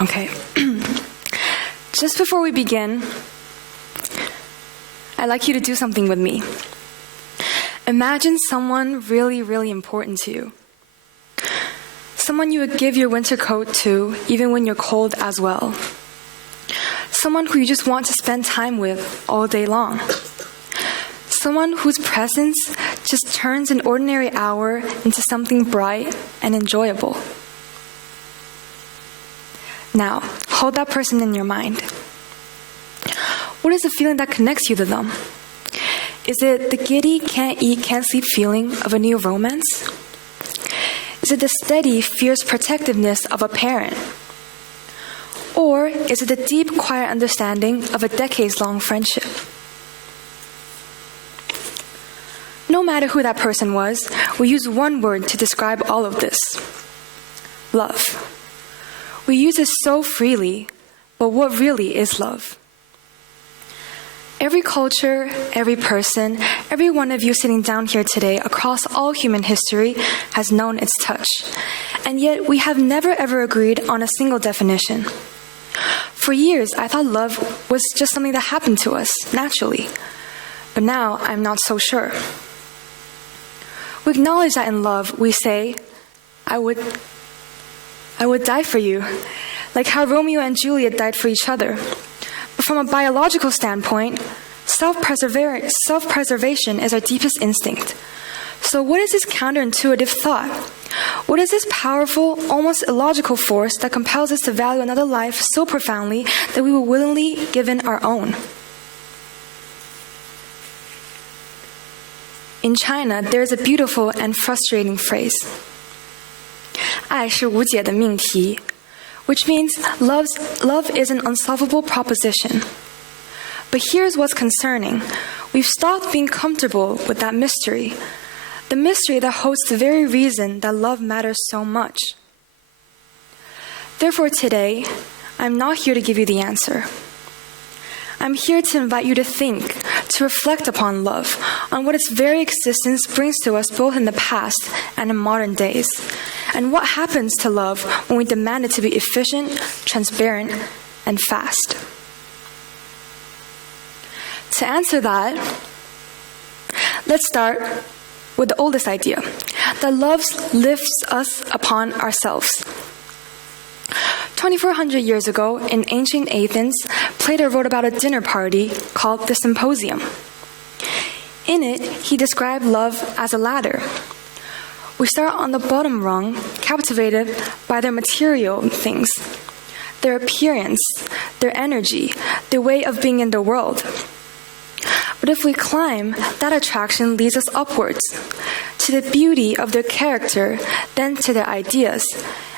Okay. Just before we begin, I'd like you to do something with me. Imagine someone really, really important to you. Someone you would give your winter coat to, even when you're cold as well. Someone who you just want to spend time with all day long. Someone whose presence just turns an ordinary hour into something bright and enjoyable. Now, hold that person in your mind. What is the feeling that connects you to them? Is it the giddy, can't eat, can't sleep feeling of a new romance? Is it the steady, fierce protectiveness of a parent? Or is it the deep, quiet understanding of a decades-long friendship? No matter who that person was, we use one word to describe all of this: love. We use it so freely, but what really is love? Every culture, every person, every one of you sitting down here today across all human history has known its touch. And yet we have never ever agreed on a single definition. For years, I thought love was just something that happened to us naturally. But now I'm not so sure. We acknowledge that in love, we say, I would die for you, like how Romeo and Juliet died for each other. But from a biological standpoint, self-preservation is our deepest instinct. So what is this counterintuitive thought? What is this powerful, almost illogical force that compels us to value another life so profoundly that we will willingly give in our own? In China, there is a beautiful and frustrating phrase, 爱是无解的命题, which means love is an unsolvable proposition. But here's what's concerning. We've stopped being comfortable with that mystery, the mystery that holds the very reason that love matters so much. Therefore today, I'm not here to give you the answer. I'm here to invite you to think, to reflect upon love, on what its very existence brings to us both in the past and in modern days, and what happens to love when we demand it to be efficient, transparent, and fast. To answer that, let's start with the oldest idea, that love lifts us upon ourselves. 2,400 years ago, in ancient Athens, Plato wrote about a dinner party called the Symposium. In it, he described love as a ladder. We start on the bottom rung, captivated by their material things, their appearance, their energy, their way of being in the world. But if we climb, that attraction leads us upwards, to the beauty of their character, then to their ideas,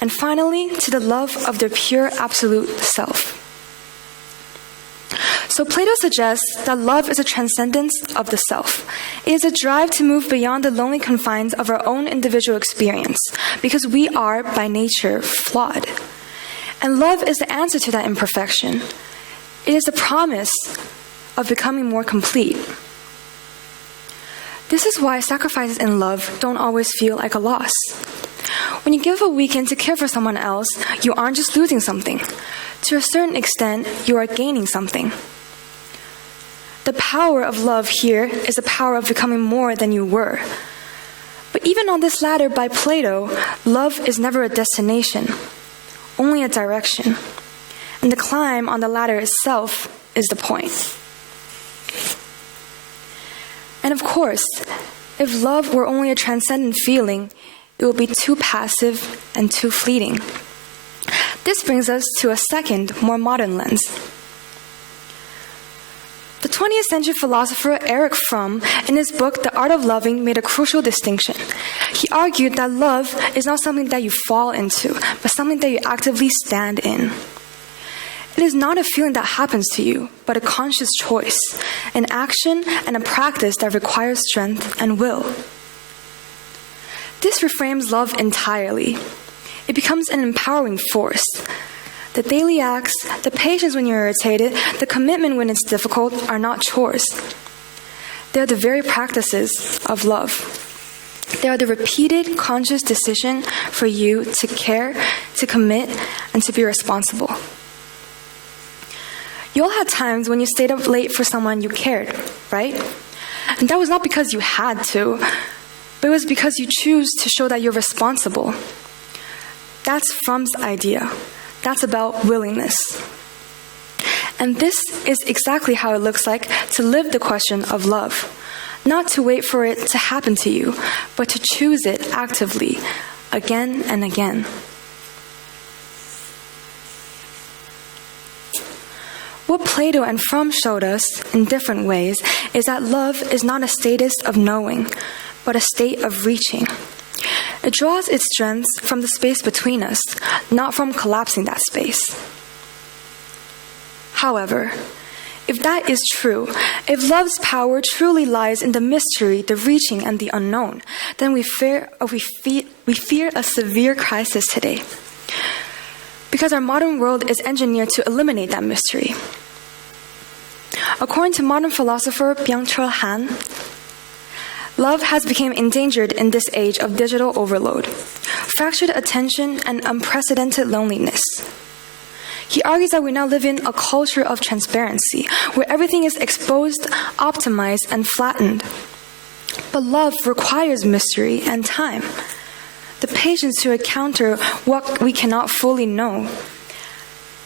and finally to the love of their pure absolute self. So Plato suggests that love is a transcendence of the self. It is a drive to move beyond the lonely confines of our own individual experience, because we are, by nature, flawed. And love is the answer to that imperfection. It is the promise of becoming more complete. This is why sacrifices in love don't always feel like a loss. When you give a weekend to care for someone else, you aren't just losing something. To a certain extent, you are gaining something. The power of love here is the power of becoming more than you were. But even on this ladder by Plato, love is never a destination, only a direction. And the climb on the ladder itself is the point. And of course, if love were only a transcendent feeling, it would be too passive and too fleeting. This brings us to a second, more modern lens. The 20th century philosopher Erich Fromm, in his book The Art of Loving, made a crucial distinction. He argued that love is not something that you fall into, but something that you actively stand in. It is not a feeling that happens to you, but a conscious choice, an action and a practice that requires strength and will. This reframes love entirely. It becomes an empowering force. The daily acts, the patience when you're irritated, the commitment when it's difficult are not chores. They're the very practices of love. They are the repeated conscious decision for you to care, to commit, and to be responsible. You all had times when you stayed up late for someone you cared, right? And that was not because you had to, but it was because you choose to show that you're responsible. That's Fromm's idea. That's about willingness. And this is exactly how it looks like to live the question of love. Not to wait for it to happen to you, but to choose it actively, again and again. What Plato and Fromm showed us in different ways is that love is not a status of knowing, but a state of reaching. It draws its strength from the space between us, not from collapsing that space. However, if that is true, if love's power truly lies in the mystery, the reaching, and the unknown, then we fear a severe crisis today. Because our modern world is engineered to eliminate that mystery. According to modern philosopher Byung-Chul Han, love has become endangered in this age of digital overload, fractured attention, and unprecedented loneliness. He argues that we now live in a culture of transparency, where everything is exposed, optimized, and flattened. But love requires mystery and time, the patience to encounter what we cannot fully know.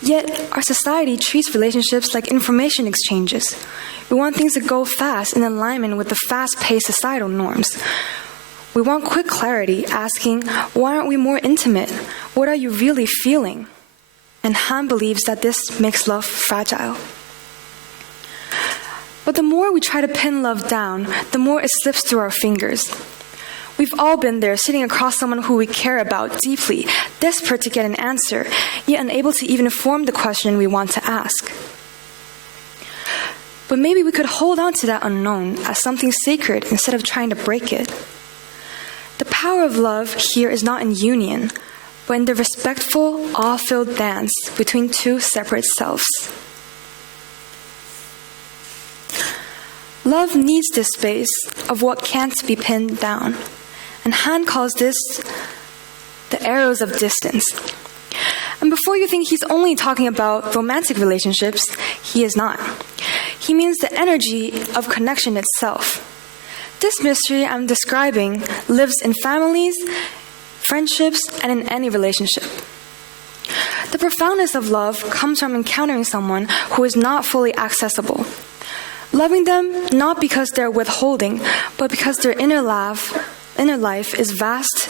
Yet, our society treats relationships like information exchanges. We want things to go fast in alignment with the fast-paced societal norms. We want quick clarity, asking, why aren't we more intimate? What are you really feeling? And Han believes that this makes love fragile. But the more we try to pin love down, the more it slips through our fingers. We've all been there, sitting across someone who we care about deeply, desperate to get an answer, yet unable to even form the question we want to ask. But maybe we could hold on to that unknown as something sacred instead of trying to break it. The power of love here is not in union, but in the respectful, awe-filled dance between two separate selves. Love needs this space of what can't be pinned down, and Han calls this the arrows of distance. And before you think he's only talking about romantic relationships, he is not. He means the energy of connection itself. This mystery I'm describing lives in families, friendships, and in any relationship. The profoundness of love comes from encountering someone who is not fully accessible. Loving them not because they're withholding, but because their inner life is vast,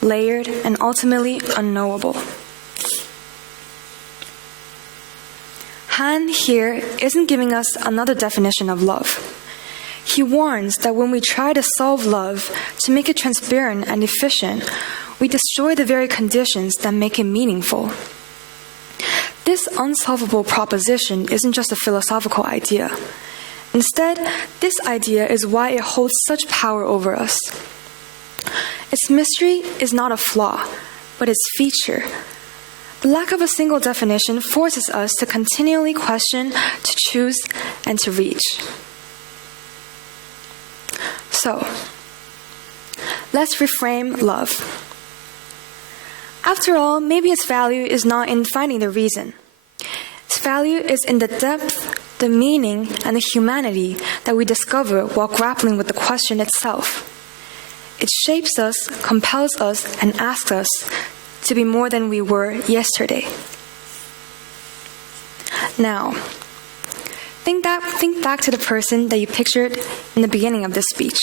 layered, and ultimately unknowable. Han here isn't giving us another definition of love. He warns that when we try to solve love, to make it transparent and efficient, we destroy the very conditions that make it meaningful. This unsolvable proposition isn't just a philosophical idea. Instead, this idea is why it holds such power over us. Its mystery is not a flaw, but its feature. The lack of a single definition forces us to continually question, to choose, and to reach. So, let's reframe love. After all, maybe its value is not in finding the reason. Its value is in the depth, the meaning, and the humanity that we discover while grappling with the question itself. It shapes us, compels us, and asks us to be more than we were yesterday. Now, think back to the person that you pictured in the beginning of this speech.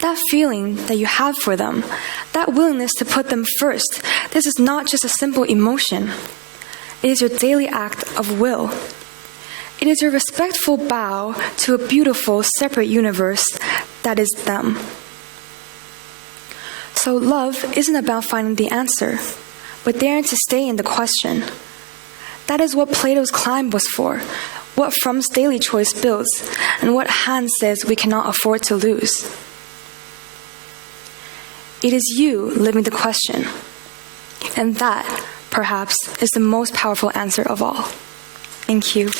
That feeling that you have for them, that willingness to put them first, this is not just a simple emotion. It is your daily act of will. It is your respectful bow to a beautiful, separate universe that is them. So love isn't about finding the answer, but daring to stay in the question. That is what Plato's climb was for, what Fromm's daily choice builds, and what Han says we cannot afford to lose. It is you living the question. And that, perhaps, is the most powerful answer of all. Thank you.